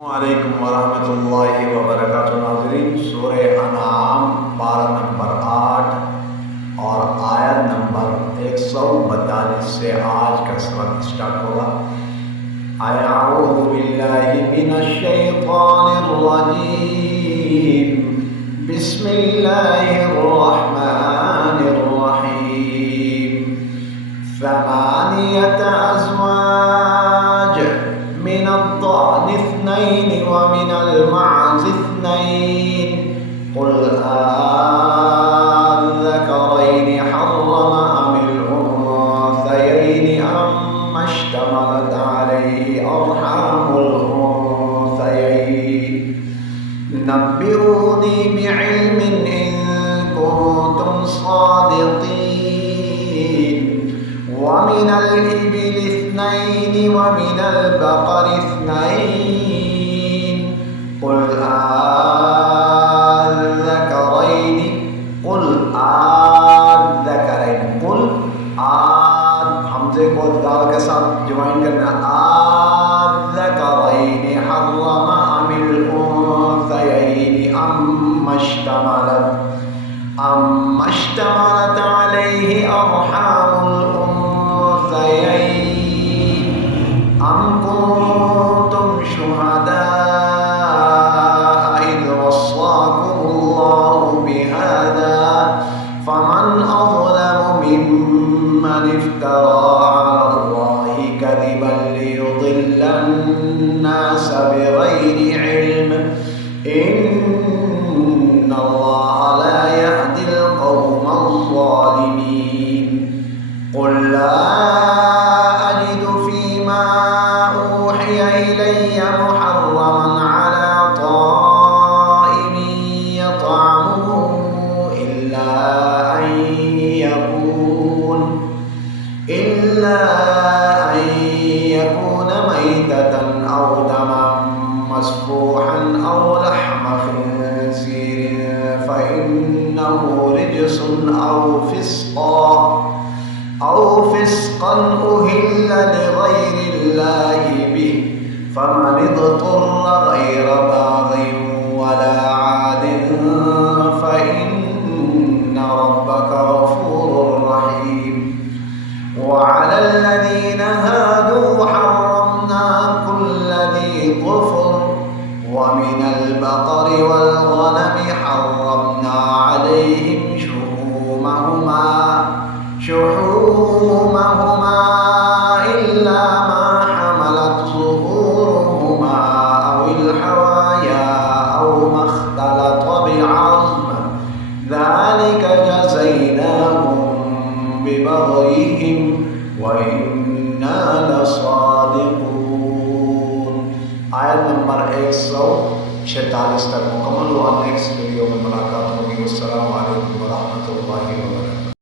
वालेकुम वरहमतुल्लाहि वबरकातुहू। नाज़रीन, सूरह अनाम पारा नंबर 8 और आयत नंबर 142 से आज का सबक स्टार्ट होगा। अऊज़ु बिल्लाहि मिनश शैतानिर रजीम, बिस्मिल्लाहिर रहमानिर रहीम। ثمانية أزواج من الضأن اثنين ومن المعز اثنين قل أذكرين حرم أم الأنثيين أما اشتملت عليه أرحام الأنثيين نبئوني بعلم إن كنتم صادقين ومن الإبل اثنين ومن البقر اثنين قل أذكرين قل हमजे को दाल के साथ ज्वाइन करना। अज़करैन हर्रम अमिल उन्सयैन अम्मा इश्तमलत अलैहि अरहामुल उन्सयैन अम कुन्तुम शुहदाअ इज़ वस्साकुमुल्लाहु बिहाज़ा फमन अज़लमु मिम्मन इफ्तरा अला अल्लाहि कज़िबन लियुदिल्ला अन्नास बिग़ैरि इल्म इन्नल्लाह ला यहदिल क़ौमल ज़ालिमीन। क़ुल ला अजिदु फ़ीमा ऊहिय इलय्य मुहर्रमन अला ताइमिन यतअमुहु इल्ला अन यकून मैततन औ दमन मस्फूहन औ लहम खिंज़ीर फ़इन्नहु रिज्सुन औ फ़िस्क़न उहिल्ल लिग़ैरिल्लाहि बिहि फ़मन इज़्तुर्र ग़ैर बाग़िन वला आदिन फ़इन्न रब्बक गफ़ूरुर रहीम। وعلى الذين هادوا حرمنا كل ذي ظفر ومن البقر والغنم حرمنا عليهم شحومهما إلا ما حملت ظهورهما أو الحوايا أو ما اختلط بعظم ذلك جزيناهم ببغيهم وإنا लसादिकून। आयत नंबर 146 तक मुकम्मल हुआ। नेक्स्ट वीडियो में मुलाकात होगी। अस्सलामु अलैकुम वरहमतुल्लाहि वबरकातुहू।